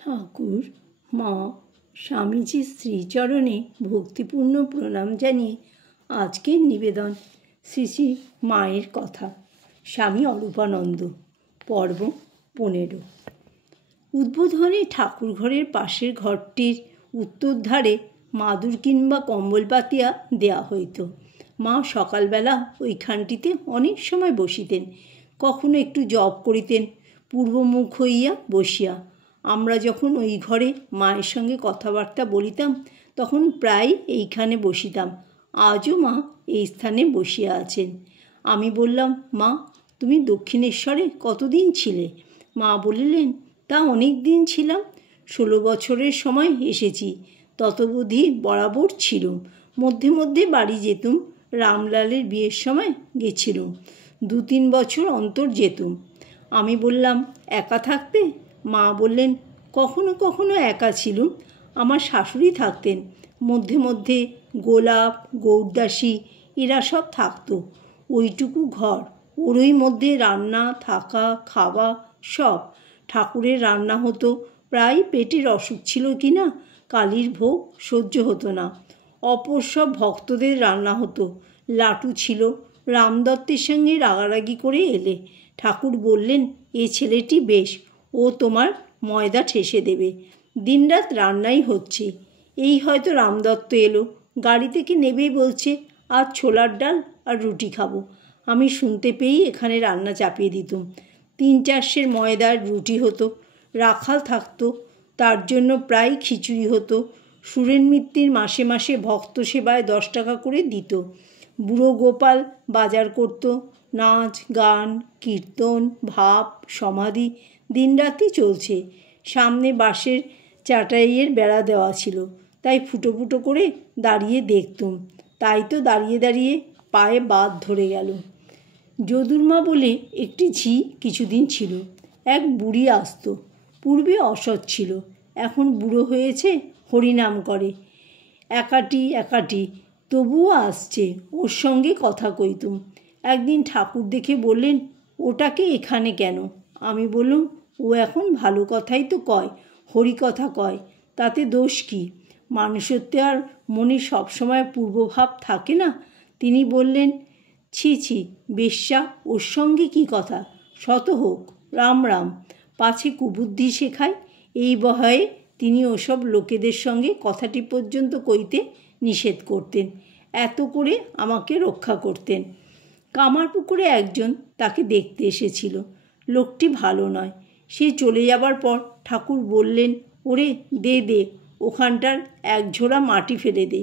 ঠাকুর মা স্বামীজির শ্রীচরণে ভক্তিপূর্ণ প্রণাম জানিয়ে আজকের নিবেদন শ্রী শ্রী মায়ের কথা। স্বামী অরূপানন্দ, পর্ব 15। উদ্বোধনে ঠাকুরঘরের পাশের ঘরটির উত্তর ধারে মাদুর কিংবা কম্বল পাতিয়া দেয়া হইত। মা সকালবেলা ওইখানটিতে অনেক সময় বসিতেন, কখনো একটু জপ করিতেন পূর্বমুখ হইয়া বসিয়া। আমরা যখন ওই ঘরে মায়ের সঙ্গে কথাবার্তা বলিতাম তখন প্রায় এইখানে বসিতাম। আজও মা এই স্থানে বসিয়া আছেন। আমি বললাম, মা তুমি দক্ষিণেশ্বরে কতদিন ছিলে? মা বলিলেন, তা অনেক দিন ছিলাম, 16 বছরের সময় এসেছি। ততবধি বরাবর ছিলুম, মধ্যে মধ্যে বাড়ি যেতুম। রামলালের বিয়ের সময় গেছিলুম, 2-3 বছর অন্তর যেতুম। আমি বললাম, একা থাকতে? মা বললেন, কখনো কখনো একা ছিলুম, আমার শাশুড়ি থাকতেন। মধ্যে মধ্যে গোলাপ, গৌরদাসী এরা সব থাকতো। ওইটুকু ঘর, ওরই মধ্যে রান্না, থাকা, খাওয়া সব। ঠাকুরের রান্না হতো, প্রায় পেটের অসুখ ছিল কি না কালীর ভোগ সহ্য হতো না। অপর সব ভক্তদের রান্না হতো। লাটু ছিল, রামদত্তের সঙ্গে রাগারাগি করে এলে। ঠাকুর বললেন, এ ছেলেটি বেশ, ও তোমার ময়দা ঠেসে দেবে। দিনরাত রান্নাই হচ্ছে। এই হয়তো রামদত্ত এলো, গাড়ি থেকে নেবেই বলছে, আজ ছোলার ডাল আর রুটি খাবো। আমি শুনতে পেয়েই এখানে রান্না চাপিয়ে দিতুম। 3-4 সের ময়দার রুটি হতো। রাখাল থাকতো, তার জন্য প্রায় খিচুড়ি হতো। সুরেন মিত্তির মাসে মাসে ভক্ত সেবায় 10 টাকা করে দিত। বুড়ো গোপাল বাজার করত। নাচ, গান, কীর্তন, ভাব, সমাধি দিনরাতই চলছে। সামনে বাঁশের চাটাইয়ের বেড়া দেওয়া ছিল, তাই ফুটো ফুটো করে দাঁড়িয়ে দেখতুম। তাই তো দাঁড়িয়ে দাঁড়িয়ে পায়ে বাত ধরে গেল। যদুরমা বলে একটি ঝি কিছুদিন ছিল। এক বুড়ি আসতো, পূর্বে অসৎ ছিল, এখন বুড়ো হয়েছে, হরিনাম করে। একাটি তবুও আসছে, ওর সঙ্গে কথা কইতুম। একদিন ঠাকুর দেখে বললেন, ওটাকে এখানে কেন? আমি বললুম, ও এখন ভালো কথাই তো কয়, হরি কথা কয়, তাতে দোষ কি? মানুষের তো আর মনে সবসময় পূর্বভাব থাকে না। তিনি বললেন, ছি ছি, বেশ্যা, ওর সঙ্গে কি কথা? শত হোক, রাম রাম, পাছে কুবুদ্ধি শেখায়। এই ভয়ে তিনি ওসব লোকেদের সঙ্গে কথাটি পর্যন্ত কইতে নিষেধ করতেন। এত করে আমাকে রক্ষা করতেন। কামারপুকুরে একজন তাকে দেখতে এসেছিল। লোকটি ভালো নয়। সে চলে যাবার পর ঠাকুর বললেন, ওরে দে, ওখানটার 1 ঝোড়া মাটি ফেলে দে।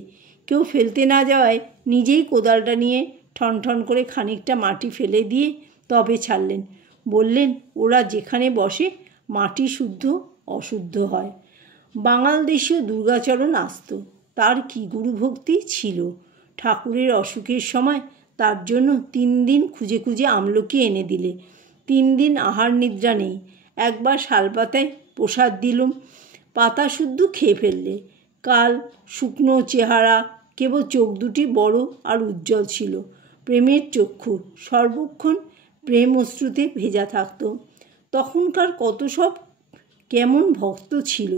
কেউ ফেলতে না যাওয়ায় নিজেই কোদালটা নিয়ে ঠন করে খানিকটা মাটি ফেলে দিয়ে তবে ছাড়লেন। বললেন, ওরা যেখানে বসে মাটি শুদ্ধ অশুদ্ধ হয়। বাঙাল দেশীয় দুর্গাচরণ আসত। তার কি গুরুভক্তি ছিল! ঠাকুরের অসুখের সময় তার জন্য 3 দিন খুঁজে খুঁজে আমলকি এনে দিলে। 3 দিন আহার নিদ্রা নেই। একবার শালপাতায় প্রসাদ দিলুম, পাতা শুদ্ধ খেয়ে ফেললে। কাল শুকনো চেহারা, কেবল চোখ দুটি বড় আর উজ্জ্বল ছিল। প্রেমের চক্ষু, সর্বক্ষণ প্রেম অশ্রুতে ভেজা থাকত। তখনকার কত সব কেমন ভক্ত ছিল!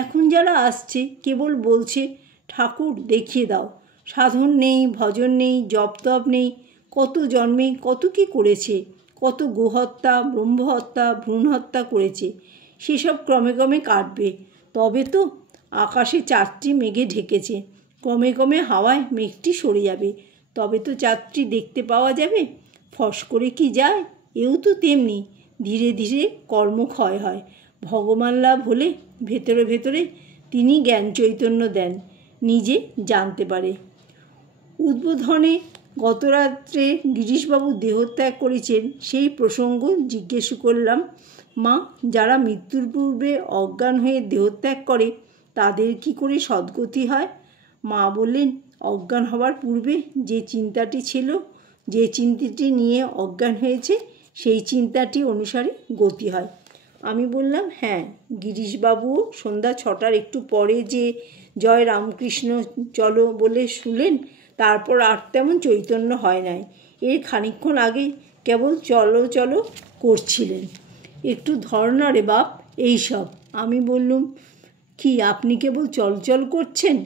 এখন যারা আসছে কেবল বলছে, ঠাকুর দেখিয়ে দাও। সাধন নেই, ভজন নেই, জপ তপ নেই। কত জন্মে কত কি করেছে, কত গোহত্যা, ব্রহ্মহত্যা, ভ্রূণহত্যা করেছে। সেসব ক্রমে ক্রমে কাটবে। তবে তো আকাশে 4টি মেঘে ঢেকেছে, ক্রমে ক্রমে হাওয়ায় মেঘটি সরে যাবে। তবে তো 4টি দেখতে পাওয়া যাবে। ফস করে কি যায়? এও তো তেমনি। ধীরে ধীরে কর্মক্ষয় হয়। ভগবান লাভ হলে ভেতরে ভেতরে তিনি জ্ঞান চৈতন্য দেন, নিজে জানতে পারে। উদ্বোধনে গতরাত্রে গিরিশবাবু দেহত্যাগ করেছেন, সেই প্রসঙ্গ জিজ্ঞেস করলাম। মা, যারা মৃত্যুর পূর্বে অজ্ঞান হয়ে দেহত্যাগ করে তাদের কি করে সদ্গতি হয়? মা বললেন, অজ্ঞান হওয়ার পূর্বে যে চিন্তাটি ছিল, যে চিন্তাটি নিয়ে অজ্ঞান হয়েছে, সেই চিন্তাটি অনুসারে গতি হয়। আমি বললাম, হ্যাঁ। গিরিশবাবুও সন্ধ্যা 6টার একটু পরে যে জয় রামকৃষ্ণ চলো বলে শুনলেন, তারপর আর তেমন চৈতন্য হয় নাই। এর খানিকক্ষণ আগে কেবল চলো চলো করছিলেন। একটু ধর না রে বাপ, এই সব। আমি বললুম, কি আপনি কেবল চলচল করছেন?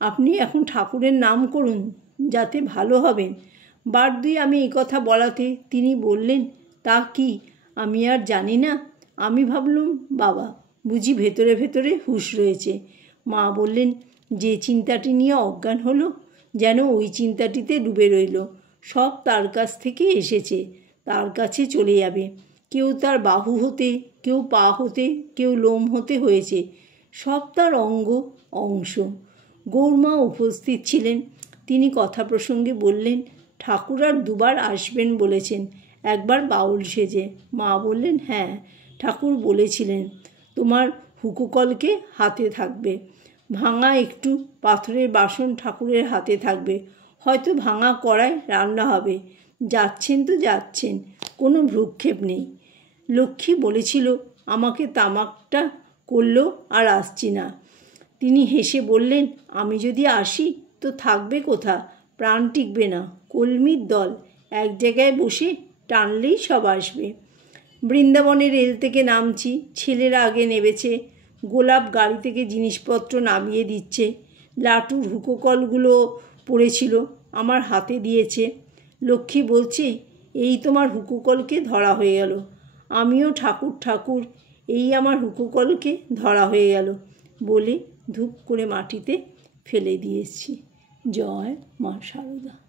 আপনি এখন ঠাকুরের নাম করুন, যাতে ভালো হবেন। বার দুই আমি এই কথা বলাতে তিনি বললেন, তা কি আমি আর জানি না? আমি ভাবলুম, বাবা বুঝি ভেতরে ভেতরে হুঁশ রয়েছে। মা বললেন, যে চিন্তাটি নিয়ে অজ্ঞান হলো, যেন ওই চিন্তাটিতে ডুবে রইল। সব তার কাছ থেকে এসেছে, তার কাছে চলে যাবে। কেউ তার বাহু হতে, কেউ পা হতে, কেউ লোম হতে হয়েছে। সব তার অংশ। গৌরমা উপস্থিত ছিলেন। তিনি কথা প্রসঙ্গে বললেন, ঠাকুর আর দুবার আসবেন বলেছেন, একবার বাউল সেজে। মা বললেন, হ্যাঁ, ঠাকুর বলেছিলেন তোমার হুকুকলকে হাতে থাকবে। ভাঙা একটু পাথরের বাসন ঠাকুরের হাতে থাকবে। হয়তো ভাঙা কড়ায় রান্না হবে। যাচ্ছেন তো যাচ্ছেন, কোনো ভ্রুক্ষেপ নেই। লক্ষ্মী বলেছিল আমাকে তামাকটা করলেও আর আসছি না। তিনি হেসে বললেন, আমি যদি আসি তো থাকবে কোথা? প্রাণ টিকবে না। কলমির দল এক জায়গায় বসে টানলেই সব আসবে। বৃন্দাবনের রেল থেকে নামছি, ছেলেরা আগে নেমেছে। গোলাপ গাড়ি থেকে জিনিসপত্র নামিয়ে দিচ্ছে। লাটুর হুকোকলগুলো পড়েছিল, আমার হাতে দিয়েছে। লক্ষ্মী বলছে, এই তোমার হুকুকলকে ধরা হয়ে গেল। আমিও ঠাকুর ঠাকুর, এই আমার হুকুকলকে ধরা হয়ে গেল বলে ধূপ করে মাটিতে ফেলে দিয়েছি। জয় মা শারদা।